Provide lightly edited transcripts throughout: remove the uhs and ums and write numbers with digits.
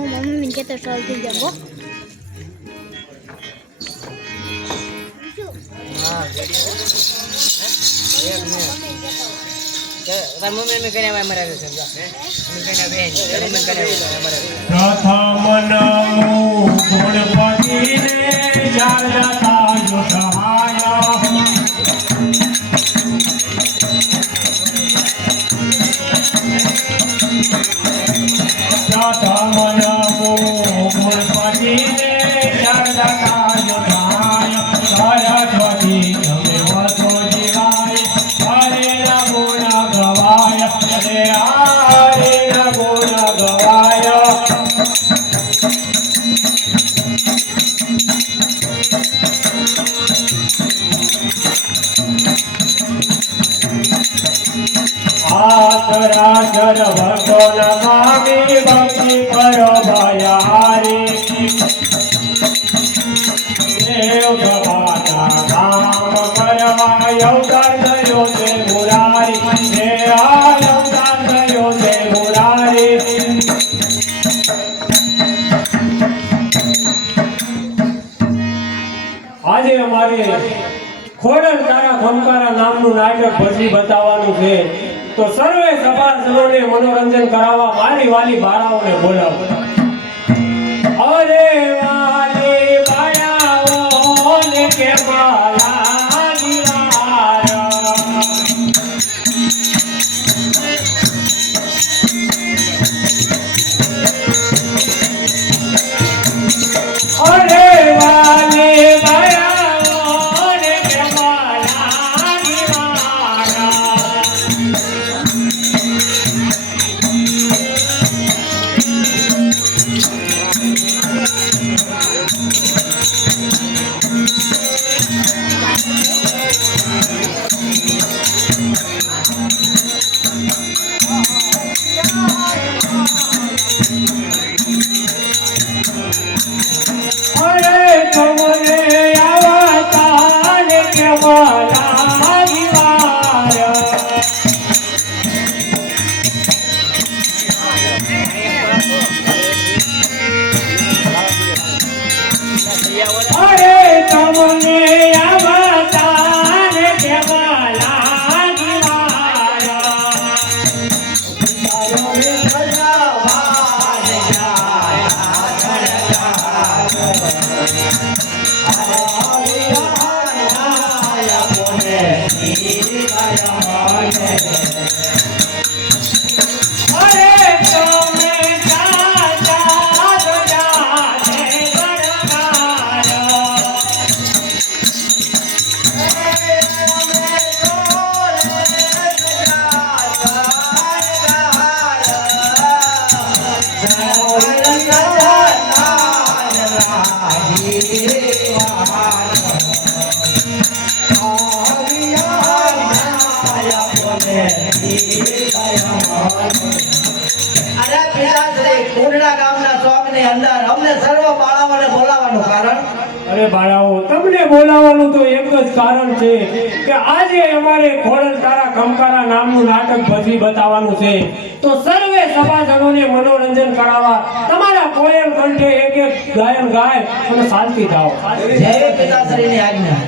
હું મમ્મી કહેતો સોલ્વ થઈ જાવ મમ્મી મેં કર્યા અમારા પ્રથમ નમો ગણપતિને જાણતા સહાય પ્રથમ નમો ગણપતિને જાણતા સહાય સરસ્વતી તમે વસો જીવાય હરે ગુણ ગવાય હરે ગુણ ગવાય આસરાસર ભક્તો નમામી ભક્તિ કરો ભયારી દેવ ભવાના કામ કરવા અવતાર થયો છે મુરારી હે અવતાર થયો છે મુરારી આજે અમારે ખોડલ તારા ખમકારા નામનું નાટક ભજવી બતાવવાનું છે તો સર્વે સભાસદોને મનોરંજન કરાવવા મારી વાલી બાળાઓને બોલાવો અરે વાલી બાળાઓ ને કે માલા દિવારા અરે વાલી બાળાઓ ને કે માલા દિવારા અરે તમને આવતા ને કે માલા દિવારા અરે તમને આવતા ને કે માલા દિવારા અરે તમે જાતા જાતે ગણકારા અરે પિતાશ્રી કુંડલા ગામના ચોકની અંદર અમને સર્વ બાળાઓને બોલાવવાનું કારણ અરે બાળાઓ તમને બોલાવવાનું તો એક જ કારણ છે કે આજે અમારે ખોડલ તારા ખમકારા નામનું નાટક ભજવી બતાવવાનું છે તો સર્વે સભાસદોને મનોરંજન કરાવવા તમારા કોયલ કંઠે એક એક ગાયન ગાય અને શાંતિ થાઓ જય પિતાશ્રીની આજ્ઞા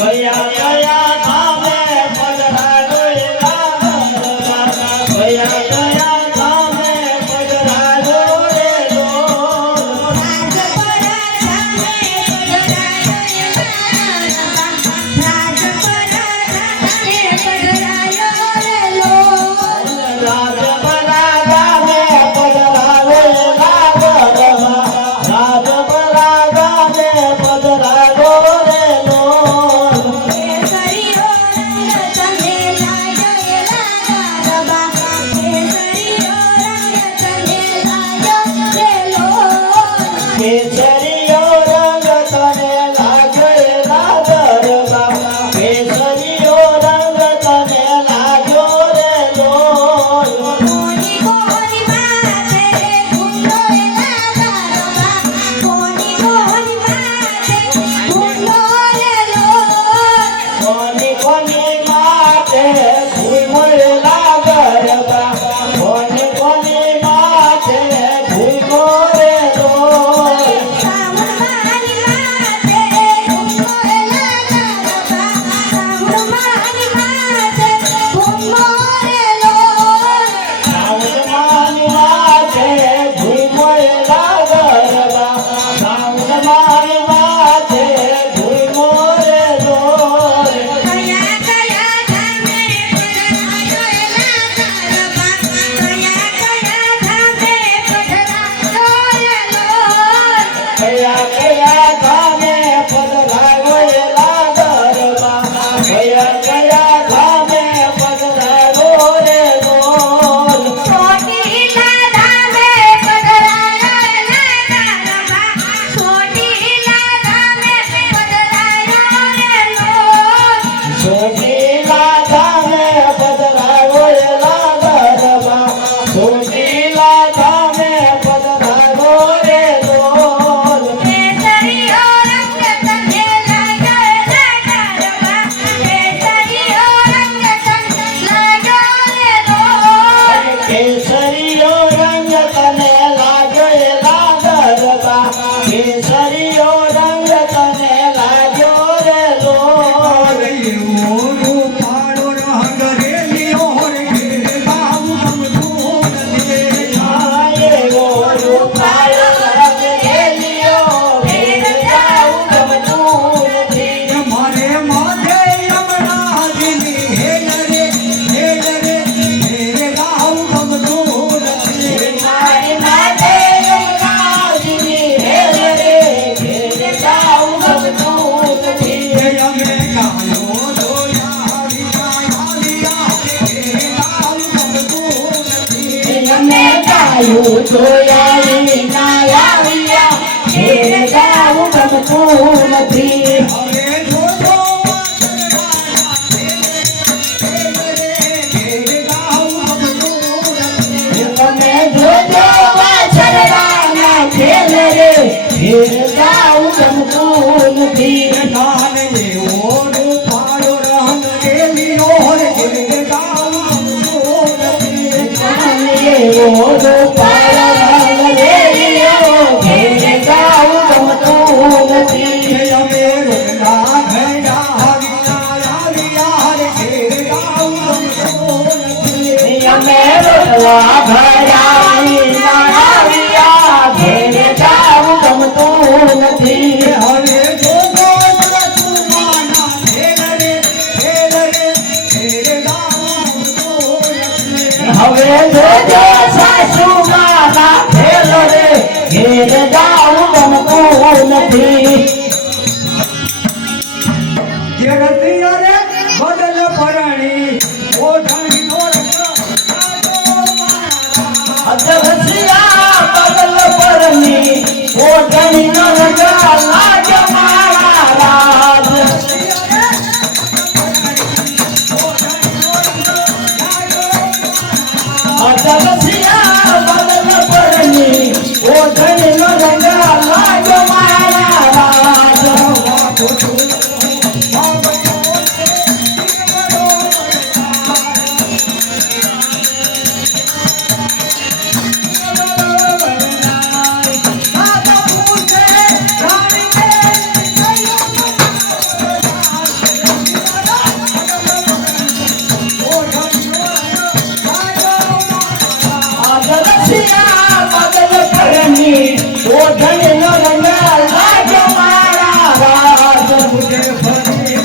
કયા કયા ધામે પધરાયો એલા ગરબા કયા કયા ધામે પધરાયો રે લોલ રાજપરા ગામે પધરાયો એલા ગરબા રાજપરા ગામે પધરાયો રે લોલ કેસરીયો રંગ તને લાગેલા ગરબા કેસરીયો રંગ તને લાગ્યો રે લોલ કોની કોની માતે ઘૂમેલા ગરબા કોની કોની માતે ઘૂમો રે લોલ સાઉન્ડમાની માતે ઘૂમેલા ગરબા સાઉન્ડમાની માતે ઘૂમો રે લોલ કયા કયા ધામે પધરાયો એલા ગરબા કયા કયા ધામે પધરાયો રે લોલ સોટીલા ધામે પધરાયો એલા ગરબા સોટીલા ધામે પધરાયો રે લોલ કેસરીયો રંગ તને લાગ્યો એલા ગરબા કેસરીયો રંગ તને લાગ્યો રે લોલ એવો રૂપાળો રંગ રેલિયો ઘેર જાઉં ગમતું નથી મારી માથે યમરાજની હેલ રે ઘેર જાઉં ગમતું નથી અમે ગાયું જોયા વિના આવ્યા ઘેર જાઉં ગમતું નથી તમે જોજો વાછરડાના ખેલ રે ઘેર જાઉં ગમતું નથી એવો રૂપાળો રંગ રેલિયો ઘેર જાઉં ગમતું નથી અમે રોટલા ભર્યા વિના આવ્યા ઘેર જાઉં ગમતું નથી હવે જોજો સાસુમાના ખેલ રે ઘેર જાઉં ગમતું નથી અજબસિયા બગલ પરની ઓઢણીનો રંગા લાગે મારા રાજ અજબસિયા બગલ પરની ઓઢણીનો રંગા લાગે મારા રાજ ધણીનો રંગ લાગ્યો મારા રાજ મુજે ફરી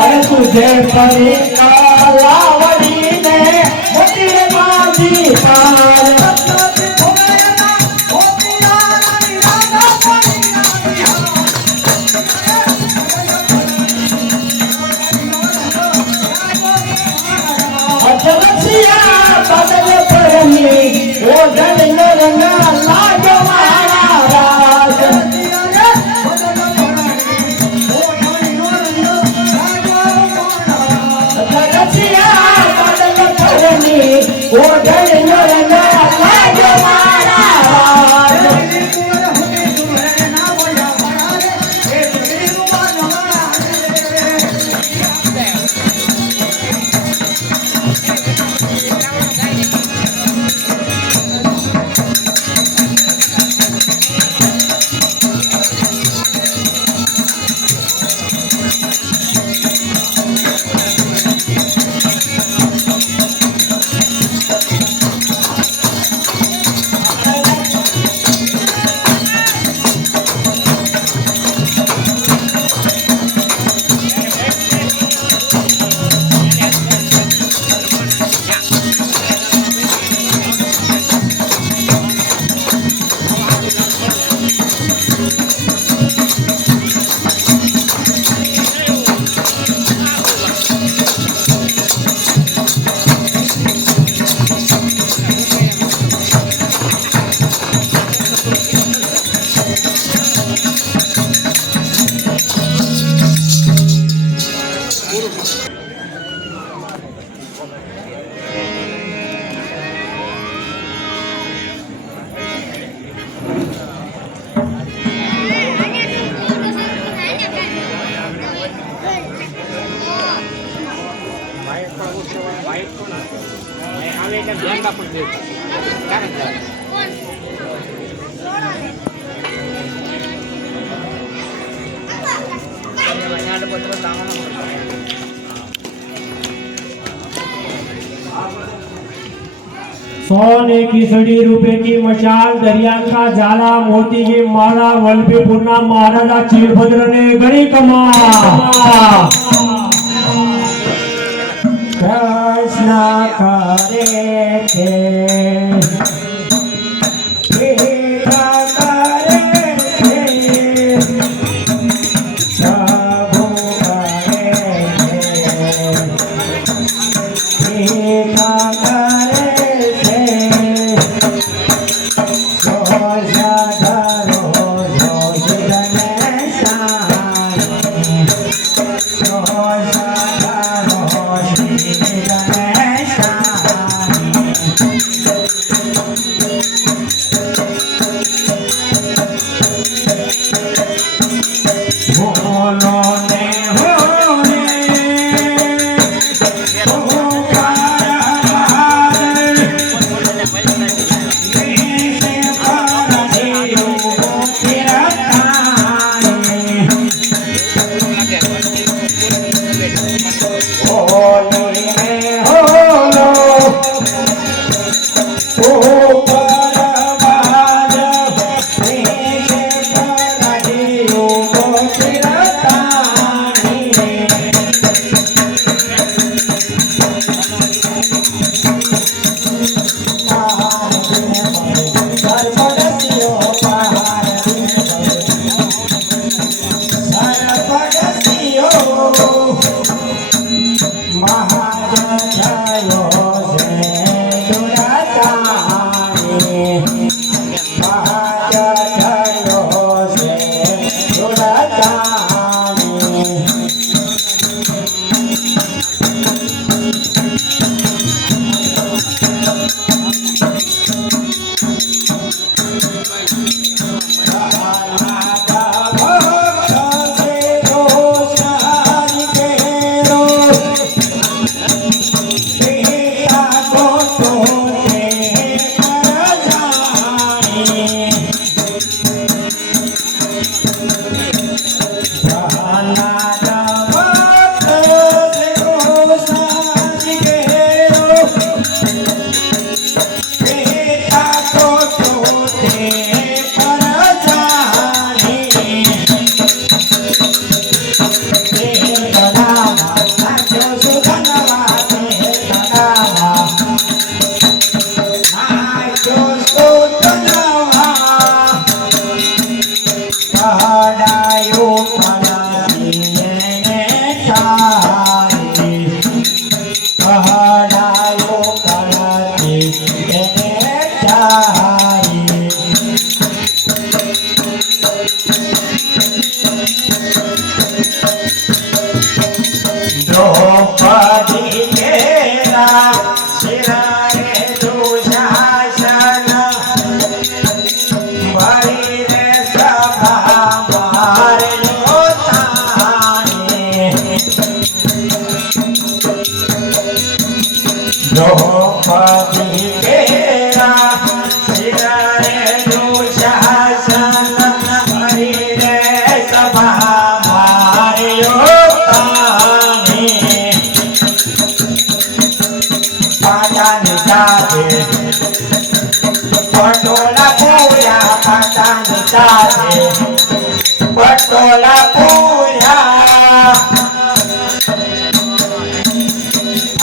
અરે તુજે ફરી લાવડી ને મોતી રે બાંધી પાર અચરસિયા બદલ પરમી ઓ ધણીનો રંગ લાગ્યો મારા રાજ અચરસિયા બદલ પરમી ઓ ધણીનો રંગ લાગ્યો મારા રાજ सोने की सड़ी रुपए की मशाल दरिया का जाला मोती की माला वल्लभीपुरना महाराजा चीरभद्र ने गणी कमा कृष्ण करे પહડાયો કળાને ચારી પહડાયો કળાને ચારી દ્રૌપદી કેરા શિરાએ દુશાસન ભરી રે સભા માર્યો તાણે દ્રૌપદી કેરા શિરાએ દુશાસન ભરી રે સભા માર્યો પાટાની સાથે પટોલા પૂર્યા પાટાની સાથે પટોલા પૂર્યા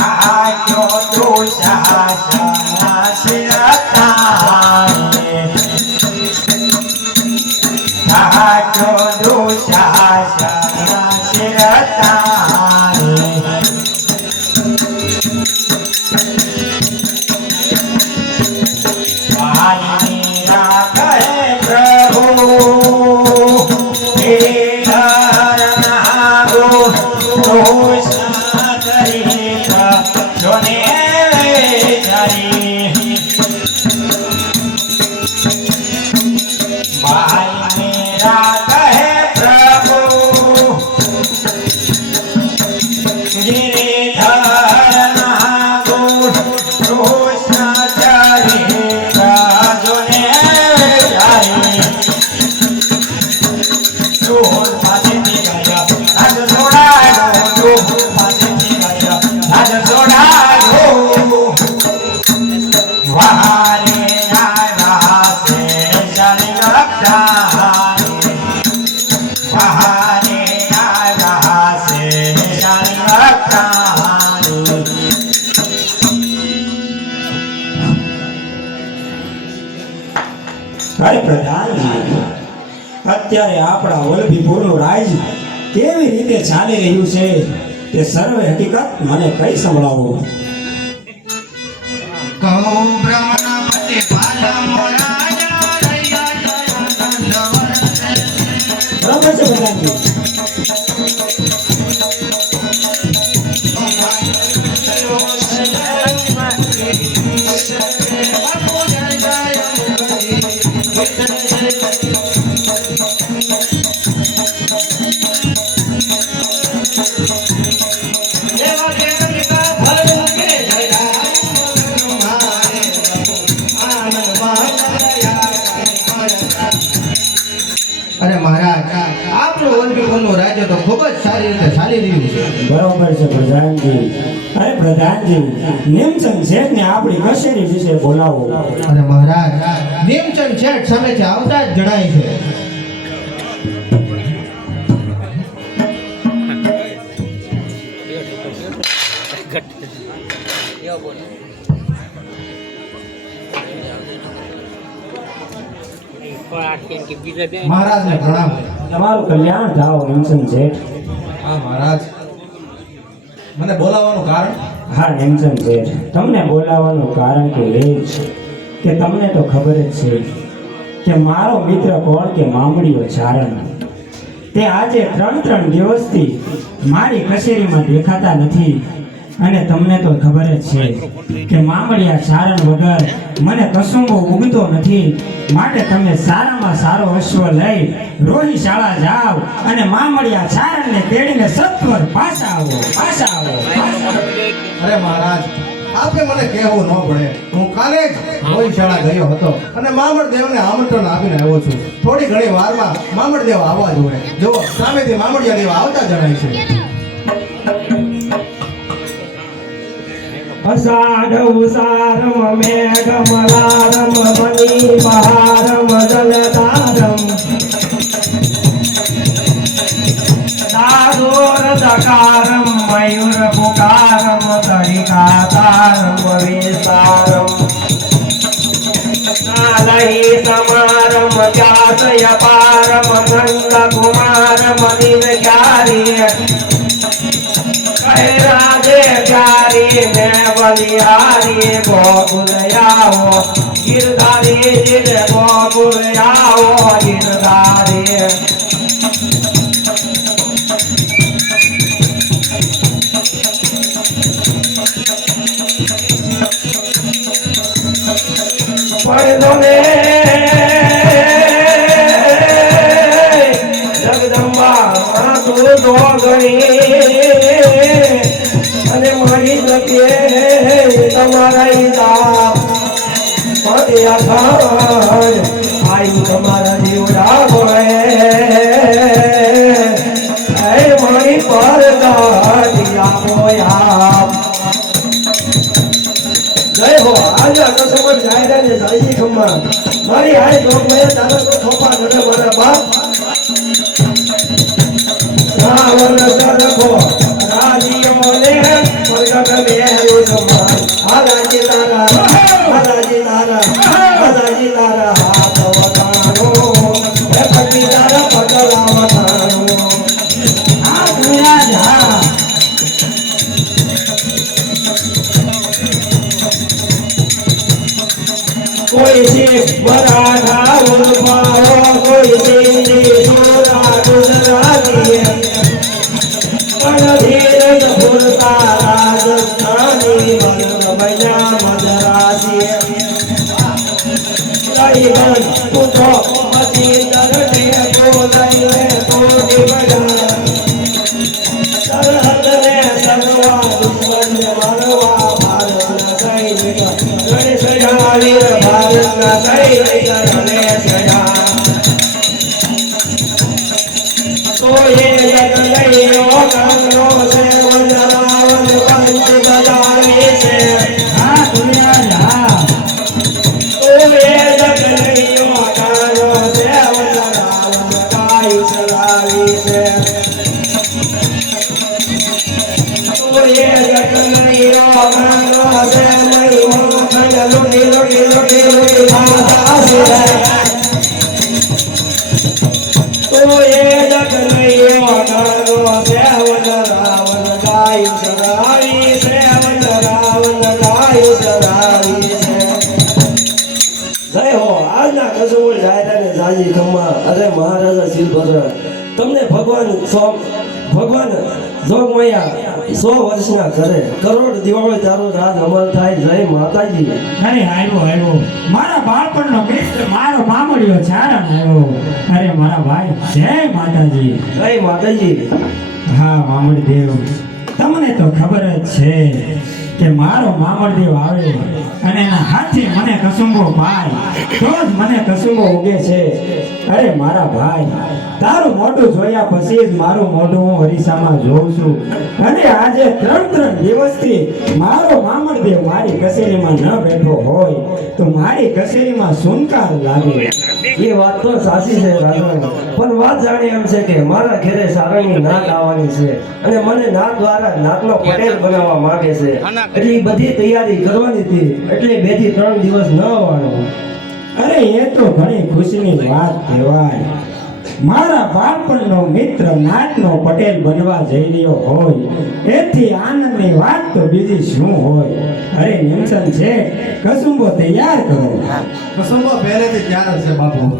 આયો દુશાસન શિરતાને આયો દુશાસન શિરતાને અત્યારે આપણા વલભીપુરનું રાજ કેવી રીતે ચાલી રહ્યું છે તે સર્વે હકીકત મને કઈ સંભળાવો. બરાબર છે પ્રધાનજી. અરે મહારાજ આપણું વલભીપુરનું રાજ્ય તો ખૂબ જ સારી રીતે ચાલી રહ્યું છે. બરોબર છે પ્રધાનજી. અરે પ્રધાનજી, નીમચંદ શેઠને આપણી કચેરી વિશે બોલાવો. અરે મહારાજ નીમચંદ શેઠ સામેથી આવતા જ જણાય છે. મહારાજને પ્રણામ. તમારું કલ્યાણ થાઓ નીમચંદ શેઠ. હા મહારાજ, મને બોલાવવાનું કારણ? હા નીમચંદ શેઠ, તમને બોલાવવાનું કારણ તો એ જ કે તમને તો ખબર જ છે કે મારો મિત્ર કોણ કે મામડીઓ ચારણ તે આજે 3 દિવસથી મારી કચેરીમાં દેખાતા નથી. અને તમને તો ખબર જ છે કે મામડિયા ચારણ વગર મને કસુંબો ઉગતો નથી. માટે તમે સારામાં સારો અશ્વ લઈ રોહી શાળા જાઓ અને મામડિયા ચારણને તેડીને સત્વર પાછા આવો. અરે મહારાજ, આપે મને કહેવું ન પડે. હું કાલે જ રોહિશાળા ગયો હતો અને મામડદેવને આમંત્રણ આપીને આવ્યો છું. થોડી ઘણી વારમાં મામડદેવ આવવા જોઈએ. જો સામેથી મામડિયા દેવ આવતા જણાય છે. અષાઢ ઉષારમ મેઘ મલારમ બની બહારમ જલધારમ દાદોર દકારમ મયુર પુકારમ તરિકાતારમ વિસ્તારમ લઈ સમારમ જાતય પારમ નંદ કુમાર મનિર ક્યારી કઈ રાજે ક્યારી મેં બલિહારી ગોકુલ આવો ગિરધારી જીરે ગોકુલ આવો ગિરધારી પડદોને જગદંબા તું દોગણી અને મારી જગ્યે તમારા આયુ તમારા જીવડા હોય મારી પર જય હો આજે અનસમર જાય ને જાય ખમ્મા મારી હાય જોગ મે તારા તો થોપા કરે મારા બાપ રાવણ સરખો રાજીઓ ને પ્રગટ મે હયો સમાન હાલાજી તારા હાથ વટાણો હે પતિ તારા પગલા વટાણો આ દુનિયા જા કોઈ છે વરાઠા ઉર્માઓ કોઈ સિંધી સુરા ગુજરાતી પણ ધીરજ ભૂલતા રાજસ્થાની મન બન્યા મદરાસી લઈ ગઈ તું તો પછી તરને બોલાઈ લે તો નિવડા સરહદને સરવા દુશ્મનને મારવા ભારતના સૈનિક ગણેશ વીર ભારતના સૈનિક ગણેશ તો એ જગલૈયો કંગનો છે વજરાવન પંચ બજાવે છે આ દુનિયા તો એ જગલૈયો કંગનો છે વજરાવન કાયુ ચલાવી છે તો એ જગલૈયો કંગનો છે મઈ મોખન લોટી લોટી લોટી લોટી ભાતા છે તો એ જગલૈયો કંગનો છે વજરાવન કાયુ ચલાવી છે વજરાવન કાયુ ચલાવી છે જય હો આજના કસુર જાયરા ને જાજી ખમ્મા અરે મહારાજા શિલભદ્ર તમને ભગવાન જોગમૈયા 100 વર્ષના કરે કરોડ દિવાળી તારો રાજ અમલ થાય જય માતાજી અરે આવ્યો મારા બાળપણનો મિત્ર મારો મામડિયો ચારણ આવ્યો અરે મારા ભાઈ જય માતાજી જય માતાજી હા મામડદેવ તમને તો ખબર જ છે કે મારો મામડદેવ આવે અને એના હાથે મને કસુંબો પાય તો જ મને કસુંબો ઉગે છે અરે મારા ભાઈ તારું મોઢું જોયા પછી જ મારું મોઢું હું હરીસામાં જોઉં છું અને આજે 3 દિવસથી મારો મામડદેવ મારી કચેરીમાં ન બેઠો હોય તો મારી કચેરીમાં સુનકાર લાગે એ વાત તો સાચી છે રાજા પણ વાત જાણી એમ છે કે મારા ઘરે સારંગની નાક આવવાની છે અને મને નાક દ્વારા નાકનો પટેલ બનાવવા માંગે છે એટલે બધી તૈયારી કરવાની હતી એટલે 2 થી 3 દિવસ ન આવવાનું અરે એ તો ઘણી ખુશીની વાત કહેવાય મારા બાળપણનો મિત્ર નાટનો પટેલ બનવા જઈ રહ્યો હોય એથી આનંદની વાત તો બીજી શું હોય અરે નિમસન છે કસુંબો તૈયાર કરો કસુંબો પહેલેથી તૈયાર છે બાપુ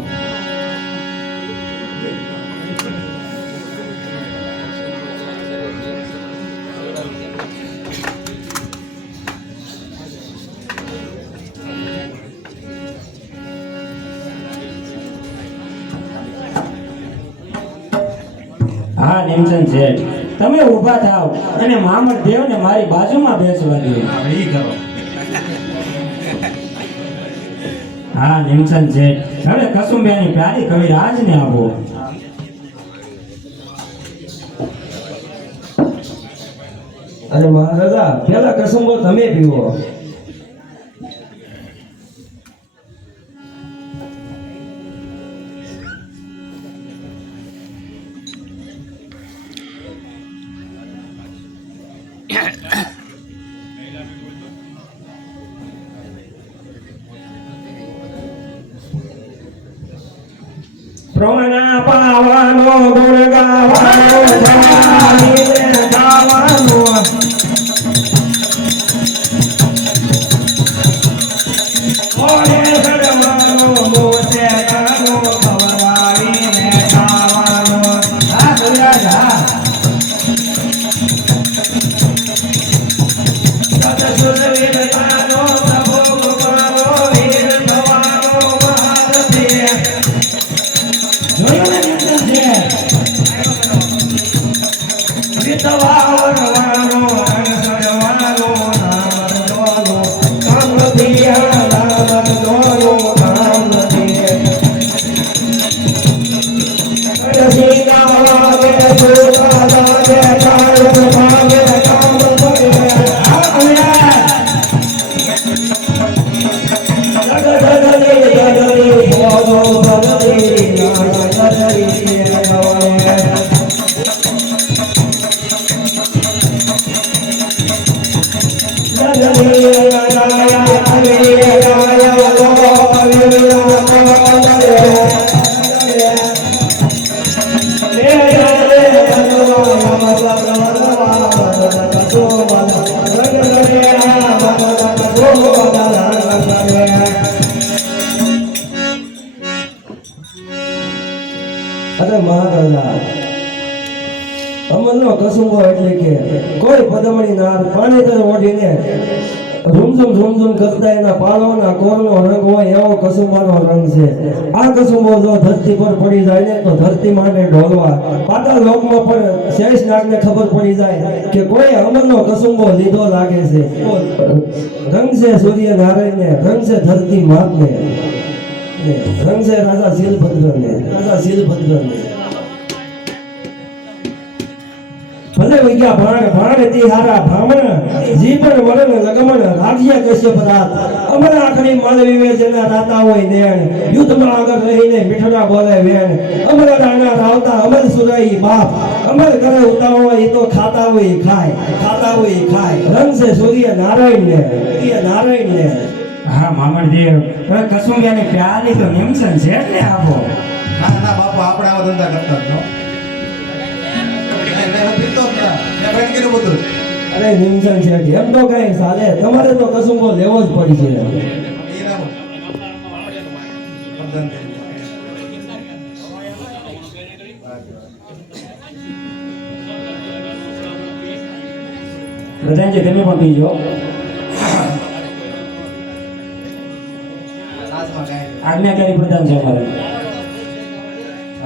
હા નિમસન શેઠ તમે ઊભા થાવ અને મામડ દેવને મારી બાજુમાં બેસવા દો હા નિમસન શેઠ હવે કસુંબિયાની પ્યારી કવિરાજને આવો અરે મહારાજા પેલા કસુંબો તમે પીવો પ્રોણા પાવાનો ગુણ ગાવાનો ભવાનીને ગાવાનો ઓરે સડવાનો મોસે ગાનો ભવાનીને ગાવાનો આ દુનિયા સત સુર વીરતાનો પ્રભુ ગોપાલો વીર ભવાનો મહારથી જોયું ને નિર્દન છે વિતવાવરવાનો રણસડવાનો નામરદોનો કામથી નામરદોનો કામથી રસીના વાગે સુતા લાગે કાળ ભાગે કામ કરે અરે મહારાજા અમરનો કસુંબો એટલે કે કોઈ પદમણી નાર પાણી તર ઓઢીને રૂમઝુમ કરતા એના પાલોના કોરનો રંગ હોય એવો કસુંબાનો રંગ છે. આ કસુંબો જો ધરતી પર પડી જાય ને તો ધરતી માટે ઢોલવા પાતાળ લોકમાં પણ શેષનાગને ખબર પડી જાય કે કોઈ અમરનો કસુંબો લીધો લાગે છે. રંગ છે સૂર્ય નારાયણને, રંગ છે ધરતી માતને, રંગ છે રાજા શીલભદ્રને. ભલે વૈયા ભાણ તી હારા ભામણ જીવન મરણ લગમણ રાજ્ય કશ્યપ રાત અમર આખરી માનવી વે જેના રાતા હોય નેણ યુદ્ધમાં આગળ રહીને મીઠડા બોલે વેણ અમર રાણા રાવતા અમર સુરાઈ બાપ અમર કરે ઉતાવળો એ તો ખાતા હોય ખાય રંગ છે સૂર્ય નારાયણ ને હા મામણદેવ હવે કસુંબિયાની પ્યાલી તો નિમસન છે એટલે આપો. ના બાપુ આપણે આવા ધંધા કરતા જ ન. અરે નિમસન છે એમ તો કઈ ચાલે, તમારે તો કસુંબો લેવો જ પડશે. પ્રધાનજી તમે પણ પીજો. આજ્ઞાકારી પ્રધાન છે અમારે.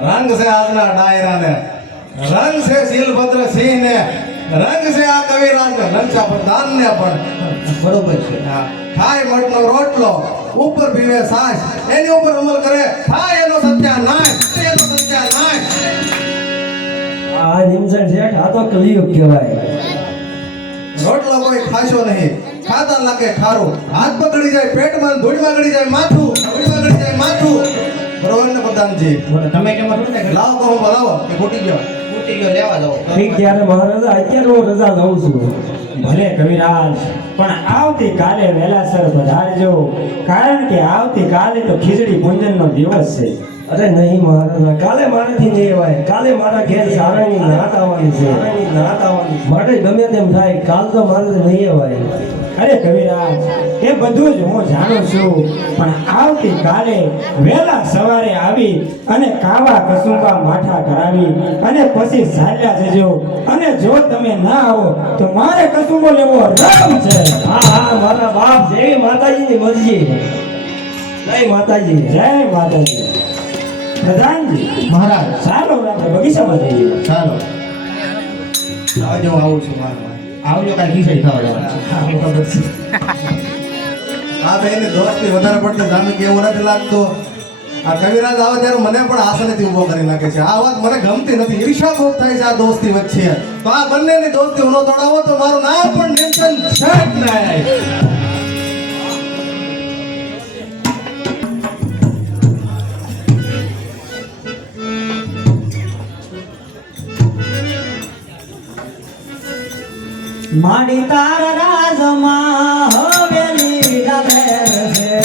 રંગ છે આજના ડાયરાને, રંગ છે શીલભદ્ર સિંહ ને, રંગ છે આ કવિરાજ ને, લંચા પ્રધાન ને પણ બરોબર છે. હા, ખાય મઠનો રોટલો ઉપર પીવે સાસ, એની ઉપર અમલ કરે થાય એનો સત્યાનાશ. આ નિમસન શેઠ આ તો કલિયુગ કહેવાય. રોટલો કોઈ ખાશો નહીં, ખાતા લાગે ખારું, હાથ પકડી જાય પેટમાં, ધૂળમાં ગળી જાય માથું. બરોબર ને પ્રધાનજી? તમે કેમ છો ને લાવો તો હું બોલાવો કે ખૂટી ગયો લેવા જાઓ. ઠીક ત્યારે મહારાજા અત્યારે હું રજા લઉં છું. ભલે કવિરાજ પણ આવતીકાલે વહેલાસર પધારજો, કારણ કે આવતીકાલે તો ખીચડી પૂજનનો દિવસ છે. અરે નહીં મહારાજા, કાલે મારાથી નહીં અવાય. કાલે મારા ઘેર સારાની નાત આવવાની છે. માટે ગમે તેમ થાય, કાલ તો મારે નહીં અવાય. અરે કવિરાજ એ બધું જ હું જાણું છું, પણ આવતીકાલે વહેલા સવારે આવી અને કાવા કસુંબા માઠા કરાવી અને પછી ચાલ્યા જજો. અને જો તમે ના આવો તો મારે કસુંબો લેવો રકમ છે. હા મારા બાપ જેવી માતાજીની મરજી. જય માતાજી. પ્રધાનજી મહારાજ ચાલો આપણે બગીચામાં જઈએ. ચાલો આવજો. આવું છું મારા આવજો કાલે ખીચડી ખાવા જવાનું. આ બેન દોસ્તી વધારે પડતી જામી કે એવું નથી લાગતું. આ કવિરાજ આવે ત્યારે મને પણ આસનેથી ઊભો કરી નાખે છે. આ વાત મને ગમતી નથી. ઈર્ષા બહુ થાય છે આ દોસ્તી વચ્ચે. તો આ બંનેની દોસ્તી હું તોડાવો તો મારું નામ પણ નિમસન શેઠ નહીં. માડી તારા રાજમાં હવેલી ગમે છે.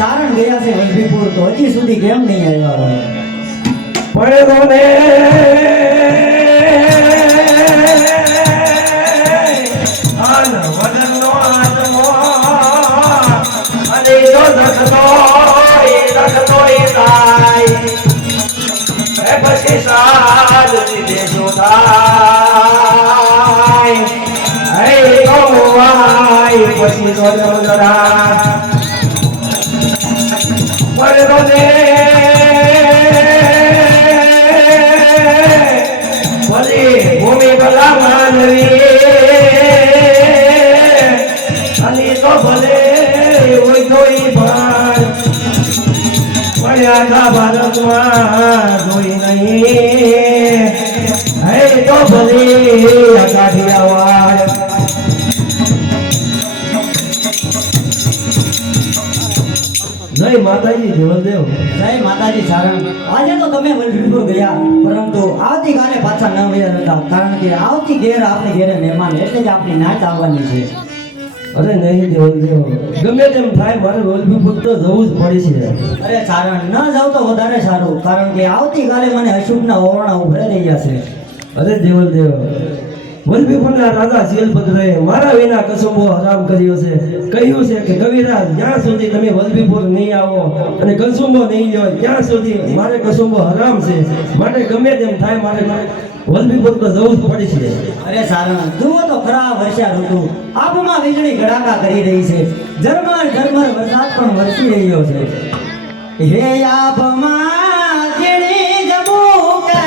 સારણ ગયા છે વલભીપુર તો હજી સુધી કેમ નહીં આવ્યા હોય? પડે તો ને આન વદનનો આત્મો અને જો દખતો એ થાય એ પછી સાજ દીધે જોધાય હે ગોવાય પછી તો જમદરા પડે તો ને ભૂમિ ભલા માનવી અને તો ભલે હોય જોઈ ભાર પડ્યા ભારતમાં જોઈ નહીં હે તો ભલે કાઢિયાવાડ જય માતાજી દેવદેવ. જય માતાજી સારણ. આજે તો તમે વલભીપુર ગયા પરંતુ આવતીકાલે પાછા ન વયા હતા કારણ કે આવતી ઘેર આપણે ઘેરે મહેમાન એટલે જ આપણી નાચ આવવાની છે. અરે નહીં દેવદેવ, ગમે તેમ થાય મારે વલભીપુર તો જવું જ પડે છે. અરે સારણ ન જાવ તો વધારે સારું કારણ કે આવતીકાલે મને અશુભના ઓવરણા ઉભરાઈ રહ્યા છે. અરે દેવદેવ, વલભીપુરના રાજા શીલભદ્રએ મારા વિના કસુંબો હરામ કર્યો છે. કહ્યું છે કે કવિરાજ જ્યાં સુધી તમે વલભીપુર નહીં આવો અને કસુંબો નહીં લ્યો ત્યાં સુધી મારે કસુંબો હરામ છે. માટે ગમે તેમ થાય મારે વલભીપુર તો જવું જ પડે છે. અરે સારણ જુઓ તો ખરા વર્ષા ઋતુ આબમાં વીજળી ગડાકા કરી રહી છે. ઝરમર ઝરમર વરસાદ પણ વરસી રહ્યો છે. હે આબમાં વીજળી જબુકે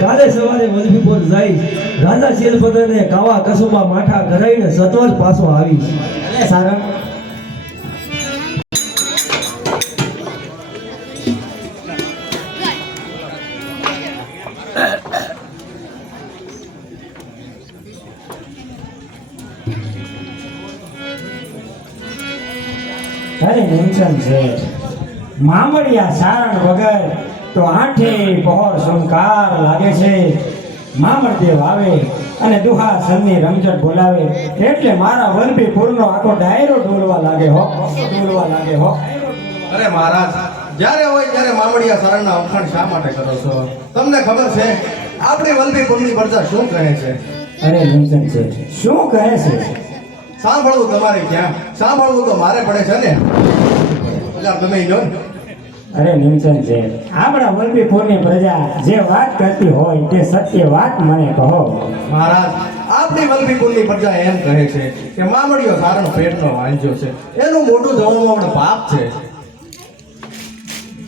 કાલે સવારે વલભીપુર જઈશ, રાજા શીલભદ્રને કાવા કસુંબા માઠા કરાવીને સત્વર પાછો આવીશ. અરે સારણ અરે ટેન્શન છે મામડિયા સારણ વગર તો આઠે પહોર શૃંગાર લાગે છે. મામડદેવ આવે અને દુહા સનની રમઝટ બોલાવે એટલે મારા વલભીપુરનો આખો ડાયરો ડોલવા લાગે હો. અરે મહારાજ, જ્યારે હોય ત્યારે મામડિયા સારણના વખાણ શા માટે કરો છો? તમને ખબર છે આપણી વલભીપુરની પ્રજા શું કહે છે? અરે ટેન્શન છે શું કહે છે? સાંભળવું તમારે ક્યાં, સાંભળવું તો મારે પડે છે ને. એટલે તમે જો અરે નિમચંદ છે આપણા વલભીપુરની પ્રજા જે વાત કરતી હોય તે સત્ય વાત મને કહો. મહારાજ આપણી વલભીપુરની પ્રજા એમ કહે છે કે મામડિયો સારણ પેટનો વાંચ્યો છે, એનું મોટું જવણમાં પણ પાપ છે.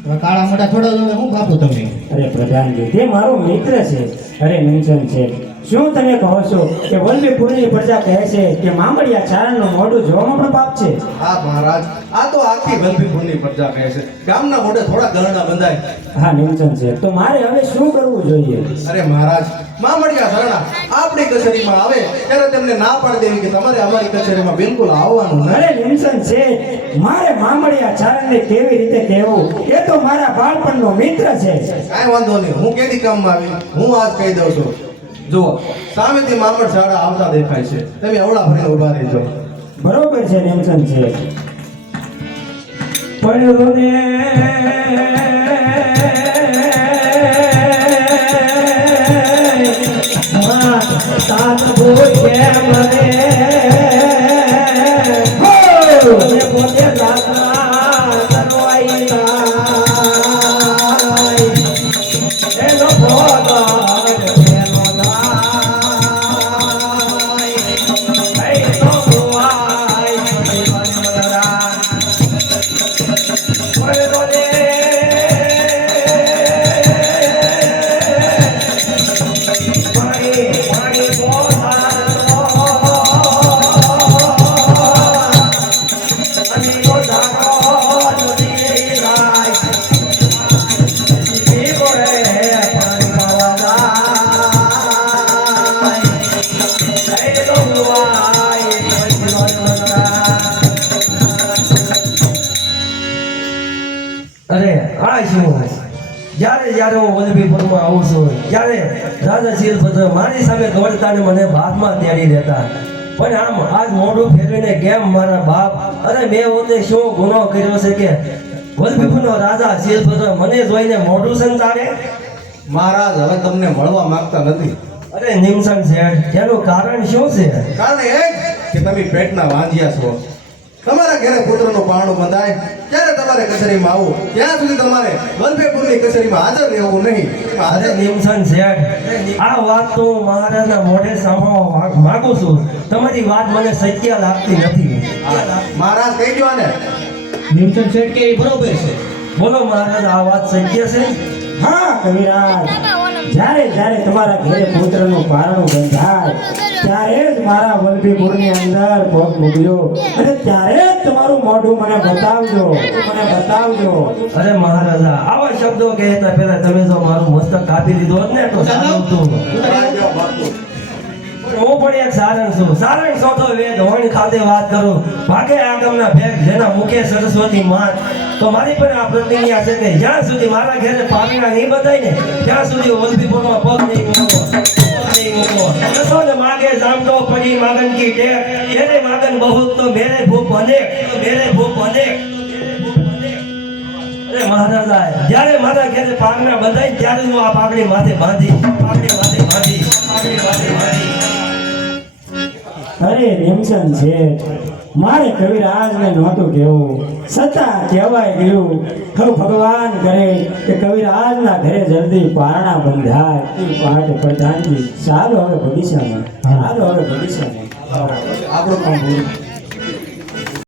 હવે કાળા મોટા થોડા જોવે હું કાપું તમે. અરે પ્રધાનજી તે મારો મિત્ર છે. અરે નિમચંદ છે શું તમે કહો છો કે વલભીપુરની પ્રજા કહે છે કે મામડિયા ચારણનું મોઢું જોવામાં પણ પાપ છે? હા મહારાજ, આ તો આખી વલભીપુરની પ્રજા કહે છે. ગામના મોઢે થોડા ગરણા બંધાય. હા નિમચંદ છે તો મારે હવે શું કરવું જોઈએ? અરે મહારાજ, મામડિયા શરણા આપણી કચેરીમાં આવે ત્યારે તેમને ના પાડી દેવી કે તમારે અમારી કચેરીમાં બિલકુલ આવવાનું અરે નહીં. નિમચંદ છે મારે મામડિયા ચારણને કેવી રીતે કહેવું? એ તો મારા બાળપણનો મિત્ર છે. કાંઈ વાંધો નહીં, હું કેદી કામમાં આવી હું આજ કહી દઉં છું. જુઓ સામેથી મામડ શાળા આવતા દેખાય છે, તમે અવળા ભરીને ઉભા રહેજો. બરોબર છે નિમચંદ છે. અરે આ શું, જ્યારે જ્યારે હું વલભીપુરમાં આવું છું ત્યારે રાજા શિરભદ્ર મારી સામે દોડતા ને મને ભાગમાં તેડી લેતા, પણ આમ આજ મોઢું ફેરવીને કેમ મારા બાપ, અરે મેં પોતે શું ગુનો કર્યો છે કે વલભીપુરનો રાજા શિરભદ્ર મને જોઈને મોઢું સંતાડે? મહારાજ હવે તમને મળવા માંગતા નથી. અરે નિમસન શેઠ, તેનું કારણ શું છે? કારણ એ જ કે તમે પેટના વાંજ્યા છો. તમારા ઘરે પુત્રનું પારણું બંધાય ત્યારે તમારે કચેરીમાં આવું, ત્યાં સુધી તમારે વલભીપુરની કચેરીમાં હાજર રહેવું નહીં. અરે નિમસન શેઠ, આ વાત તો હું મહારાજના મોઢે સાંભળવા માંગુ છું. તમારી વાત મને સત્ય લાગતી નથી. મહારાજ કહી ગયો ને. નિમચંદ શેઠ કે એ બરોબર છે. બોલો મહારાજ, આ વાત સત્ય છે? હા કવિરાજ, જ્યારે જ્યારે તમારા ઘરે પુત્રનું પારણું બંધાય ત્યારે જ મારા વલભીપુરની અંદર પગ મૂક્યો અને ત્યારે જ તમારું મોઢું મને બતાવજો. અરે મહારાજા, આવા શબ્દો કહેતા પહેલા તમે જો મારું મસ્તક કાપી લીધું હોત ને તો સારું હતું. હું પણ એક સારણ છું. સારણ સોતો વેદ હોણ ખાતે વાત કરું, ભાગે આગમના ભેગ જેના મુખે સરસ્વતી માત. તો મારી પણ આ પ્રતિજ્ઞા છે કે જ્યાં સુધી મારા ઘરે પારણા નહીં બતાય ને ત્યાં સુધી વલભીપુરમાં પગ નહીં મૂકો. કસો ને માગે જામતો પડી માગન કી ટેક, એને માગન બહુત તો મેરે ભૂપ અનેક. અરે મહારાજા, જ્યારે મારા ઘરે પારણા બંધાય ત્યારે હું આ પાઘડી માથે બાંધી. અરે નિમચંદ છે મારે કવિરાજને નહોતું કહેવું છતાં કહેવાય ગયું. હવે ભગવાન કરે કે કવિરાજના ઘરે જલ્દી પારણા બંધાય. પાઠ પ્રધાનજી ચાલો હવે ભવિષ્યમાં. આપણું કામ પૂરું.